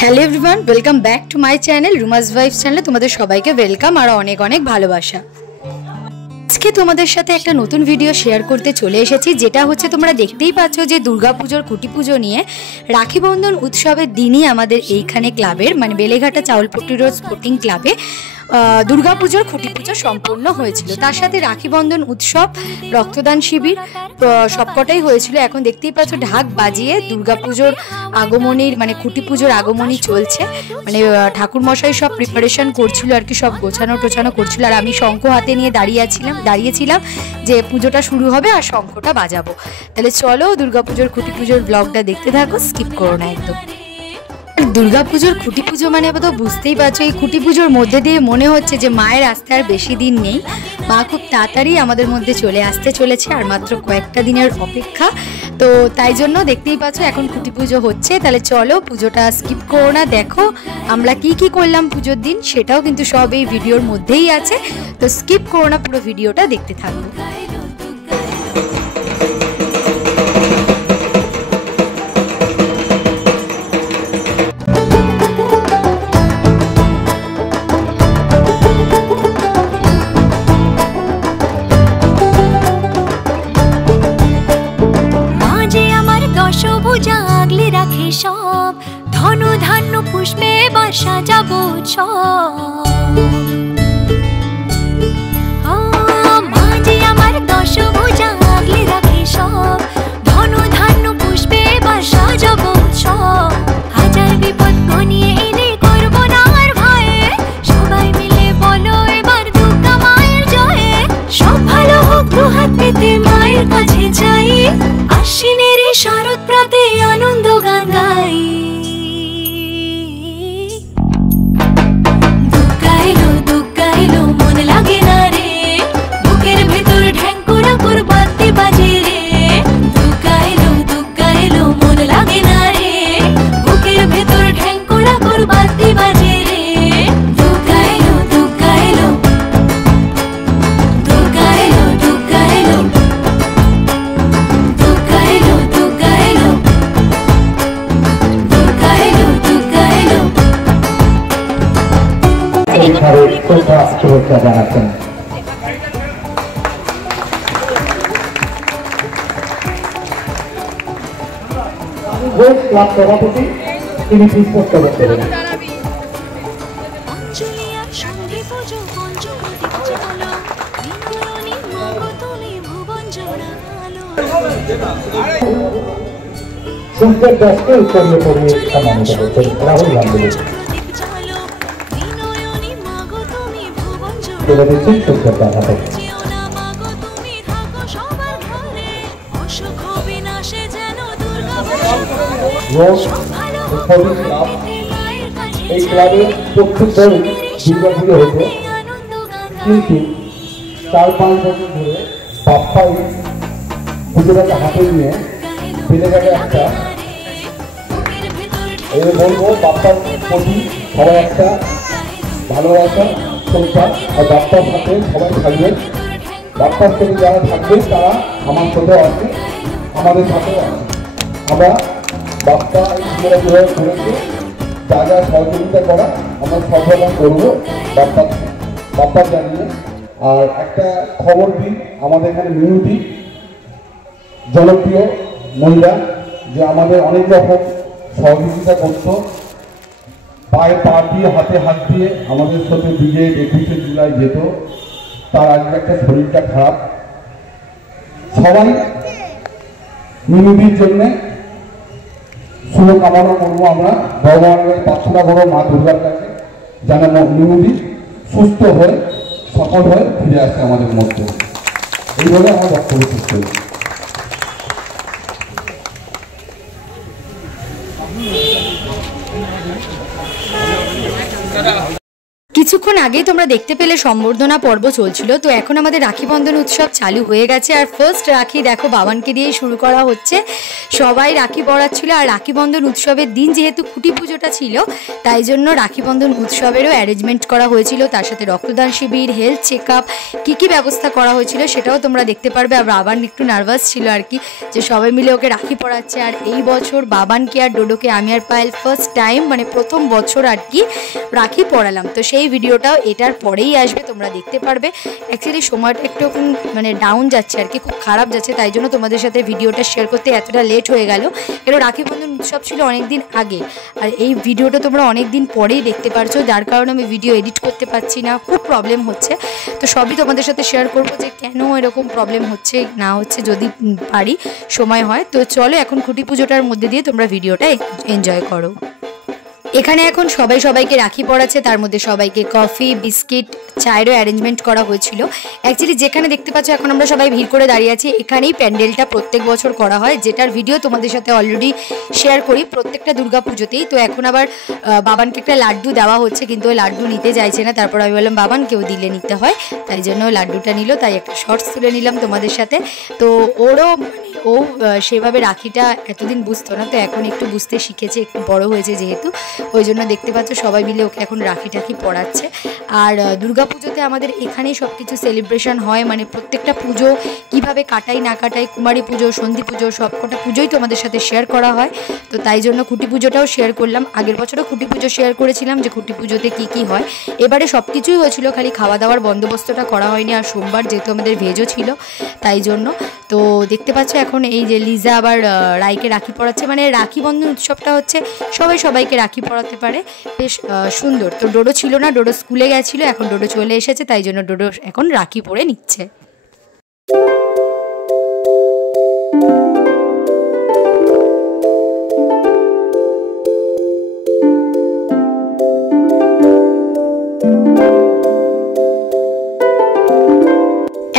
Hello everyone, welcome back to my channel রুমাস vibes চ্যানেলে তোমাদের সবাইকে ওয়েলকাম আর অনেক অনেক ভালোবাসা। আজকে তোমাদের সাথে একটা নতুন ভিডিও শেয়ার করতে চলে এসেছি, যেটা হচ্ছে তোমরা দেখতেই পাচ্ছ যে দুর্গাপুজোর খুঁটি পুজো নিয়ে রাখি বন্ধন উৎসবের দিনই আমাদের এইখানে ক্লাবের মানে বেলেঘাটা চাউলপট্টি রোড স্পোর্টিং ক্লাবে দুর্গাপুজোর খুঁটি পুজো সম্পন্ন হয়েছিল। তার সাথে রাখি বন্ধন উৎসব, রক্তদান শিবির সবকটাই হয়েছিল। এখন দেখতেই পাচ্ছ ঢাক বাজিয়ে দুর্গাপুজোর আগমনীর মানে খুঁটি পুজোর আগমনী চলছে, মানে ঠাকুর মশাই সব প্রিপারেশন করছিল আর কি, সব গোছানো টোছানো করছিল। আর আমি শঙ্খ হাতে নিয়ে দাঁড়িয়েছিলাম যে পুজোটা শুরু হবে আর শঙ্খটা বাজাবো। তাহলে চলো দুর্গাপুজোর খুঁটি পুজোর ব্লগটা দেখতে থাকো, স্কিপ করো না একদম। দুর্গাপুজোর খুঁটি পুজো মানে তো বুঝতেই পারছো, এই খুঁটি পুজোর মধ্যে দিয়ে মনে হচ্ছে যে মায়ের আসতে আর বেশি দিন নেই। মা খুব তাড়াতাড়ি আমাদের মধ্যে চলে আসতে চলেছে, আর মাত্র কয়েকটা দিনের অপেক্ষা। তো তাই জন্য দেখতেই পাচ্ছ এখন খুঁটি পুজো হচ্ছে। তাহলে চলো পুজোটা স্কিপ করো না, দেখো আমরা কি কি করলাম পুজোর দিন, সেটাও কিন্তু সব এই ভিডিওর মধ্যেই আছে। তো স্কিপ করো না, পুরো ভিডিওটা দেখতে থাকবো। আগলে রাখে সব ধন ধান্য পুষ্পে এবার সাজাবো মাঝে আমার দশভুজা আগলে রাখে সব ধন ধান্য পুষ্পে এবার সাজাবো হাজার বিপদ ঘনিয়ে এলে করবো না আর ভয়ে, সবাই মিলে বলো এবার দুর্গা মায়ের জয়ে। সব ভালো হোক দুহাত পেতে মায়ের কাছে যাই, আশ্বিনের শরৎ প্রাতে আনন্দ গান গাই। দুর্গা এলো মন লাগে না রে, বুকের ভেতর ঢ্যাঙ্কুরা বাজতে বাজে রে। দুর্গা এলো মন লাগে না রে, বুকের ভেতর ঢ্যাঙ্কুরা বাজতে বাজে রে। দুর্গা এলো দুর্গা এলো দুর্গা এলো দুর্গা এলো দুর্গা এলো দুর্গা এলো দুর্গা এলো দুর্গা এলো। এইভাবে শ্রদ্ধা শুভেচ্ছা জানাচ্ছেন ক্লাব সভাপতি, তিনি পুষ্পস্তবক করেন। সূর্যের দশকে উত্তরীয় পরিয়ে সম্মানিত করছেন রাহুল গান্ধী। তুলে দিচ্ছেন সূর্যের দেখাতে এই ক্লাবের প্রত্যেক দলই দুর্গাপুজো হতো, কিন্তু 4-5 বছর ধরে বাপ্পাই পুজোটাকে হাতে নিয়ে বেলেঘাটে একটা বলবো বাপ্পার প্রতি সবাই একটা ভালোবাসা শ্রদ্ধা, আর বাপ্পার সাথে সবাই থাকবেন। বাপ্পার সাথে যারা থাকবেন তারা আমার সাথেও আছে, আমাদের সাথেও আছে। আমরা বাপ্পা পুজোটা যেভাবে ঘুরেছে যা যা সহযোগিতা করা আমরা সর্বদা করবো বাপ্পার জানিয়ে। আর একটা খবর দিই, আমাদের এখানে মিনুটি জনপ্রিয় মহিলা, যে আমাদের অনেক রকম সহযোগিতা করতো, পায়ে পা দিয়ে হাতে হাত দিয়ে আমাদের সাথে বিজয় 21শে জুলাই যেত। তার আজকে একটা শরীরটা খারাপ, সবাই মিনুটির জন্যে শুভকামনা করবো আমরা ভগবানের প্রার্থনা করবো মা দুর্গার কাছে, যেন মিনুটি সুস্থ হয়ে সফল হয়ে ফিরে আসে আমাদের মধ্যে। এইভাবে আমার বক্তব্য শেষ করি। কিছুক্ষণ আগেই তোমরা দেখতে পেলে সম্বর্ধনা পর্ব চলছিল। তো এখন আমাদের রাখি বন্ধন উৎসব চালু হয়ে গেছে আর ফার্স্ট রাখি দেখো বাবানকে দিয়েই শুরু করা হচ্ছে। সবাই রাখি পরাচ্ছিল আর রাখি বন্ধন উৎসবের দিন যেহেতু খুঁটি পুজোটা ছিল তাই জন্য রাখি বন্ধন উৎসবেরও অ্যারেঞ্জমেন্ট করা হয়েছিল, তার সাথে রক্তদান শিবির, হেলথ চেক আপ, কী ব্যবস্থা করা হয়েছিল সেটাও তোমরা দেখতে পারবে। আর বাবান একটু নার্ভাস ছিল আর কি, যে সবাই মিলে ওকে রাখি পরাচ্ছে। আর এই বছর বাবানকে আর ডোডোকে আমি আর পায়েল ফার্স্ট টাইম মানে প্রথম বছর আর কি রাখি পরালাম। তো সেই ভিডিওটাও এটার পরেই আসবে, তোমরা দেখতে পারবে। অ্যাকচুয়ালি সময়টা একটু মানে ডাউন যাচ্ছে আর কি, খুব খারাপ যাচ্ছে, তাই জন্য তোমাদের সাথে ভিডিওটা শেয়ার করতে এতটা লেট হয়ে গেল। কারণ রাখি বন্ধন উৎসব ছিল অনেক দিন আগে আর এই ভিডিওটা তোমরা অনেক দিন পরেই দেখতে পারছো, যার কারণে আমি ভিডিও এডিট করতে পারছি না, খুব প্রবলেম হচ্ছে। তো সবই তোমাদের সাথে শেয়ার করবো যে কেন এরকম প্রবলেম হচ্ছে না হচ্ছে, যদি পারি সময় হয়। তো চলো এখন খুঁটি পুজোটার মধ্যে দিয়ে তোমরা ভিডিওটা এনজয় করো। এখানে এখন সবাইকে রাখি পরাচ্ছে, তার মধ্যে সবাইকে কফি, বিস্কিট, চায়েরও অ্যারেঞ্জমেন্ট করা হয়েছিল। অ্যাকচুয়ালি যেখানে দেখতে পাচ্ছ এখন আমরা সবাই ভিড় করে দাঁড়িয়ে আছি, এখানেই প্যান্ডেলটা প্রত্যেক বছর করা হয়, যেটার ভিডিও তোমাদের সাথে অলরেডি শেয়ার করি প্রত্যেকটা দুর্গা পুজোতেই। তো এখন আবার বাবানকে একটা লাড্ডু দেওয়া হচ্ছে, কিন্তু ওই লাড্ডু নিতে চাইছে না। তারপর আমি বললাম বাবানকেও দিলে নিতে হয়, তাই জন্য লাড্ডুটা নিল, তাই একটা শর্টস তুলে নিলাম তোমাদের সাথে। তো ওরও ও সেভাবে রাখিটা এতদিন বুঝতো না, তো এখন একটু বুঝতে শিখেছে, একটু বড় হয়েছে যেহেতু, ওই জন্য দেখতে পাচ্ছ সবাই মিলে ওকে এখন রাখি টাখি পড়াচ্ছে। আর দুর্গা পুজোতে আমাদের এখানেই সব কিছু সেলিব্রেশন হয়, মানে প্রত্যেকটা পুজো কিভাবে কাটাই না কাটাই, কুমারী পুজো, সন্ধি পুজো, সবকটা পুজোই তোমাদের সাথে শেয়ার করা হয়। তো তাই জন্য খুঁটি পুজোটাও শেয়ার করলাম। আগের বছরও খুঁটি পুজো শেয়ার করেছিলাম যে খুঁটি পুজোতে কী হয়। এবারে সব কিছুই হয়েছিল, খালি খাওয়া দাওয়ার বন্দোবস্তটা করা হয়নি। আর সোমবার যেহেতু আমাদের ভেজও ছিল তাই জন্য। তো দেখতে পাচ্ছ এখন এই যে লিজা আবার রাইকে রাখি পরাচ্ছে, মানে রাখি বন্ধন উৎসবটা হচ্ছে সবাইকে রাখি পরাতে পারে, বেশ সুন্দর। তো ডোডো ছিল না, ডোডো স্কুলে গেছিলো, এখন ডোডো চলে এসেছে, তাই জন্য ডোডো এখন রাখি পরে নিচ্ছে।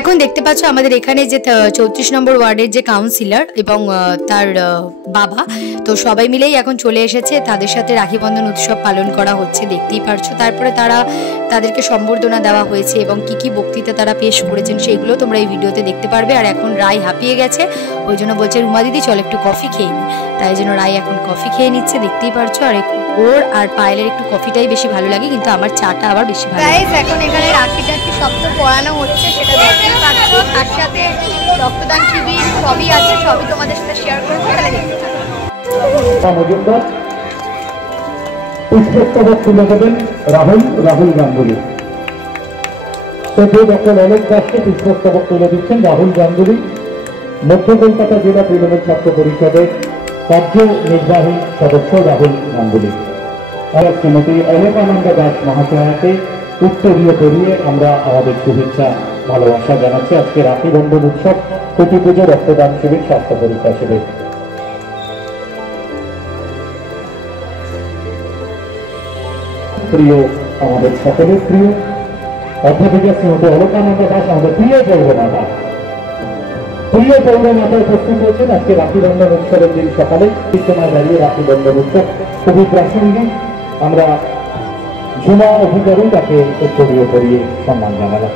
এখন দেখতে পাচ্ছ আমাদের এখানে যে 34 নম্বর ওয়ার্ডের যে কাউন্সিলর এবং তার বাবা, তো সবাই মিলেই এখন চলে এসেছে, তাদের সাথে রাখি বন্ধন উৎসব পালন করা হচ্ছে, দেখতেই পারছো। তারপরে তাদেরকে সম্বর্ধনা দেওয়া হয়েছে এবং কি বক্তৃতা তারা পেশ করেছেন সেইগুলো তোমরা এই ভিডিওতে দেখতে পারবে। আর এখন রাই হাঁপিয়ে গেছে, ওই জন্য বলছে রুমা দিদি চল একটু কফি খেয়ে নি, তাই জন্য রাই এখন কফি খেয়ে নিচ্ছে, দেখতেই পারছো। আর ওর আর পায়েলের একটু কফিটাই বেশি ভালো লাগে, কিন্তু আমার চাটা আবার বেশি ভালো লাগে। এখন এখানে রাখিটা কি সব তো পড়ানো হচ্ছে, সেটা দেখতেই পাচ্ছ, তার সাথে রক্তদান শিবির সবই আছে, সবই তোমাদের সাথে শেয়ার করবো, তাহলে দেখতে মজুমদার পুষ্পস্তবক তুলে দেবেন রাহুল গাঙ্গুলি। ডক্টর অলোক দাসকে পুষ্পস্তবক তুলে দিচ্ছেন রাহুল গাঙ্গুলি, মধ্য কলকাতা জেলা তৃণমূল ছাত্র পরিষদের কার্যনির্বাহী সদস্য রাহুল গাঙ্গুলি। আর শ্রীমতী অলোকানন্দ দাস মহাশয়াকে উত্তরীয় করিয়ে আমরা আমাদের শুভেচ্ছা ভালোবাসা জানাচ্ছি। আজকে রাখি বন্ধন উৎসব, খুঁটি পুজো, রক্তদান শিবির, স্বাস্থ্য পরীক্ষা শিবির। প্রিয় আমাদের সকলের প্রিয় অধ্যাপিকা শ্রীমতী অলোকানন্দ দাস, আমাদের প্রিয় পৌরমাতা উপস্থিত হয়েছেন আজকে রাখি বন্ধন উৎসবের দিন সকালে সময় দাঁড়িয়ে রাখি বন্ধন উৎসব খুবই প্রাসঙ্গিক। আমরা ঝুমা অধিকারী তাকে উত্তরীয় করিয়ে সম্মান জানালাম।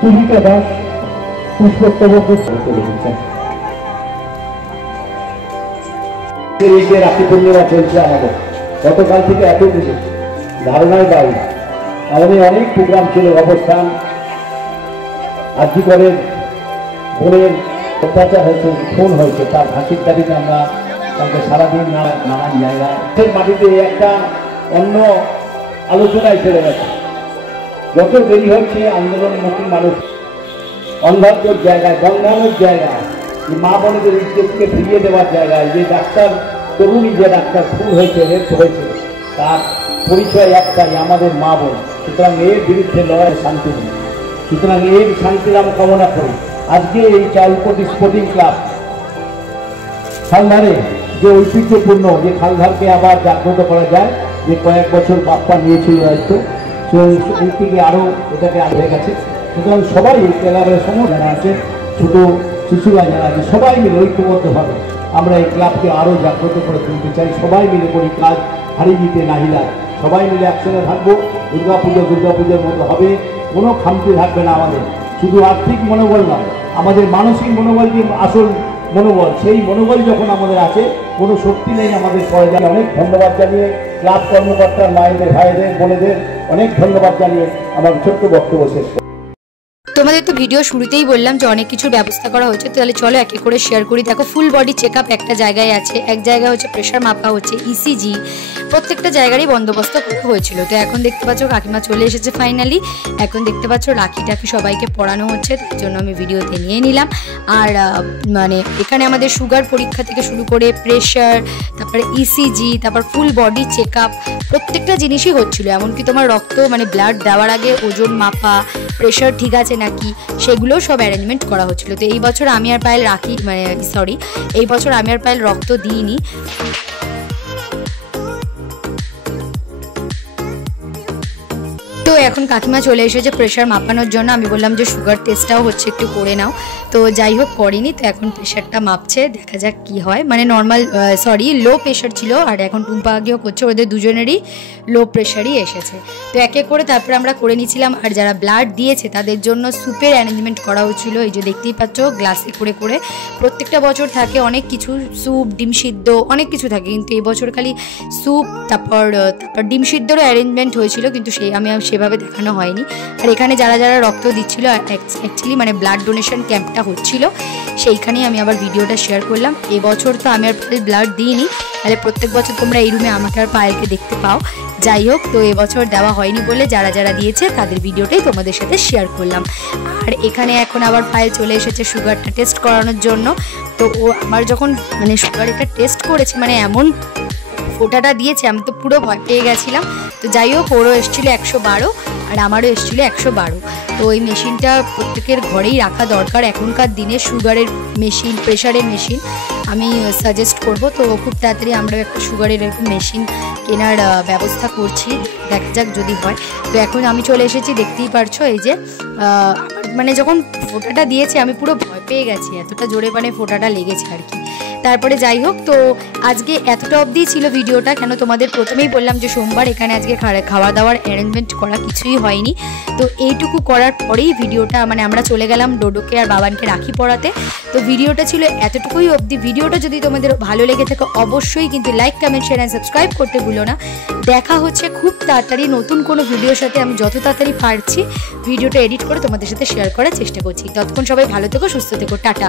তুলিকা দাস পুষ্পস্তবক তুলে দিচ্ছেন। রাখি পূর্ণিমা চলছে আমাদের গতকাল থেকে এত কিছু ধারণার বাইরে, আমাদের অনেক প্রোগ্রাম ছিল, অবস্থান আজকে করে বোনের অত্যাচার হয়েছে, খুন হয়েছে, তার ফাঁসির দাবিতে আমরা তাকে সারাদিন নানান জায়গায় মাটিতে একটা অন্য আলোচনায় চলে গেছে। যত দেরি হচ্ছে আন্দোলনমুখী মানুষ অন্ধাত্মক জায়গায়, গঙ্গানোর জায়গায়, মা বোনদের ইজ্জতকে ফিরিয়ে দেওয়ার জায়গায়, যে ডাক্তার তরুণী, যে ডাক্তার খুন হয়েছে, রেপ হয়েছে, তার পরিচয় একটাই, আমাদের মা বোন। সুতরাং এর বিরুদ্ধে লড়াই শান্তি নেই, সুতরাং এর শান্তির আমরা কামনা করি। আজকে এই চালপতি স্পোর্টিং ক্লাব খালধারে যে ঐতিহ্যপূর্ণ, যে খালধারকে আবার জাগ্রত করা যায়, যে কয়েক বছর বাপ্পা নিয়েছিল দায়িত্ব, সেই থেকে আরও এটাকে হয়ে গেছে। সুতরাং সবাই এই ক্লাবের সময় যারা আছে, ছোটো শিশুরা যারা আছে, সবাই মিলে ঐক্যবদ্ধভাবে আমরা এই ক্লাবকে আরও জাগ্রত করে তুলতে চাই। সবাই মিলে করি কাজ, হারিয়ে দিতে নাহিলা, সবাই মিলে একসঙ্গে থাকবো। দুর্গাপুজোর মতো হবে, কোনো খামতি থাকবে না আমাদের। শুধু আর্থিক মনোবল নয়, আমাদের মানসিক মনোবল যে আসল মনোবল, সেই মনোবল যখন আমাদের আছে, কোনো শক্তি নেই আমাদের পরে। অনেক ধন্যবাদ জানিয়ে ক্লাব কর্মকর্তার মায়েদের, ভাইদের, বোনেদের অনেক ধন্যবাদ জানিয়ে আমার ছোট্ট বক্তব্য শেষ করি। তোমাদের তো ভিডিও শুরুতেই বললাম যে অনেক কিছুর ব্যবস্থা করা হচ্ছে, তাহলে চলো একে করে শেয়ার করি। দেখো ফুল বডি চেক আপ একটা জায়গায় আছে, এক জায়গায় হচ্ছে প্রেশার মাপা হচ্ছে, ইসিজি, প্রত্যেকটা জায়গারই বন্দোবস্ত করা হয়েছিল। তো এখন দেখতে পাচ্ছ কাকিমা চলে এসেছে ফাইনালি। এখন দেখতে পাচ্ছ রাখিটাকে সবাইকে পড়ানো হচ্ছে, তার জন্য আমি ভিডিওতে নিয়ে নিলাম। আর মানে এখানে আমাদের সুগার পরীক্ষা থেকে শুরু করে প্রেশার, তারপরে ইসিজি, তারপর ফুল বডি চেক আপ, প্রত্যেকটা জিনিসই হচ্ছিল। এমনকি তোমার রক্ত মানে ব্লাড দেওয়ার আগে ওজন মাপা, প্রেশার ঠিক আছে নাকি, সেগুলোও সব অ্যারেঞ্জমেন্ট করা হচ্ছিল। তো এই বছর আমি আর পায়েল এই বছর আমি আর পায়েল রক্ত দিইনি। তো এখন কাকিমা চলে এসেছে প্রেশার মাপানোর জন্য। আমি বললাম যে সুগার টেস্টটাও হচ্ছে, একটু করে নাও। তো যাই হোক করিনি, তো এখন প্রেশারটা মাপছে, দেখা যাক কি হয়। মানে নর্মাল লো প্রেশার ছিল, আর এখন টুম্পা আগেও করছে, ওদের দুজনেরই লো প্রেশারই এসেছে। তো এক এক করে তারপরে আমরা করে নিয়েছিলাম। আর যারা ব্লাড দিয়েছে তাদের জন্য স্যুপের অ্যারেঞ্জমেন্ট করা হচ্ছিলো। এই যে দেখতেই পাচ্ছ গ্লাসে করে করে, প্রত্যেকটা বছর থাকে অনেক কিছু, স্যুপ, ডিম সিদ্ধ, অনেক কিছু থাকে, কিন্তু এই বছর খালি স্যুপ, তারপর ডিম সিদ্ধরও অ্যারেঞ্জমেন্ট হয়েছিল, কিন্তু আমি সেভাবে দেখানো হয়নি। আর এখানে যারা যারা রক্ত দিচ্ছিল, অ্যাকচুয়ালি মানে ব্লাড ডোনেশন ক্যাম্পটা হচ্ছিল, সেইখানেই আমি আবার ভিডিওটা শেয়ার করলাম। এবছর তো আমি আর ব্লাড দিইনি, তাহলে প্রত্যেক বছর তোমরা এই রুমে আমাকে আর পায়েলকে দেখতে পাও। যাই হোক, তো এবছর দেওয়া হয়নি বলে যারা যারা দিয়েছে তাদের ভিডিওটাই তোমাদের সাথে শেয়ার করলাম। আর এখানে এখন আবার পায়েল চলে এসেছে সুগারটা টেস্ট করানোর জন্য। তো ও আমার যখন মানে সুগার এটা টেস্ট করেছে, মানে এমন ফোটাটা দিয়েছে, আমি তো পুরো ভয় পেয়ে গেছিলাম। তো যাই হোক, ওরও এসেছিলো 112 আর আমারও এসেছিলো 112। তো ওই মেশিনটা প্রত্যেকের ঘরেই রাখা দরকার এখনকার দিনে, সুগারের মেশিন, প্রেশারের মেশিন আমি সাজেস্ট করব। তো খুব তাড়াতাড়ি আমরা একটা সুগারের এরকম মেশিন কেনার ব্যবস্থা করছি, দেখা যাক যদি হয়। তো এখন আমি চলে এসেছি, দেখতেই পারছো। এই যে মানে যখন ফোঁটাটা দিয়েছে আমি পুরো ভয় পেয়ে গেছি, এতটা জোরে মানে ফোঁটাটা লেগেছে আর কি। তারপরে যাই হোক, তো আজকে এতটা অবধি ছিল ভিডিওটা। কেন তোমাদের প্রথমেই বললাম যে সোমবার, এখানে আজকে খাওয়া দাওয়ার অ্যারেঞ্জমেন্ট করা কিছুই হয়নি। তো এইটুকু করার পরেই ভিডিওটা মানে আমরা চলে গেলাম ডোডোকে আর বাবানকে রাখি পরাতে। তো ভিডিওটা ছিল এতটুকুই অবধি। ভিডিওটা যদি তোমাদের ভালো লেগে থাকে অবশ্যই কিন্তু like, comment, share and subscribe করতে ভুলো না। দেখা হচ্ছে খুব তাড়াতাড়ি নতুন কোনো ভিডিওর সাথে। আমি যত তাড়াতাড়ি পারছি ভিডিওটা এডিট করে তোমাদের সাথে শেয়ার করার চেষ্টা করছি। ততক্ষণ সবাই ভালো থেকো, সুস্থ থেকো, টাটা।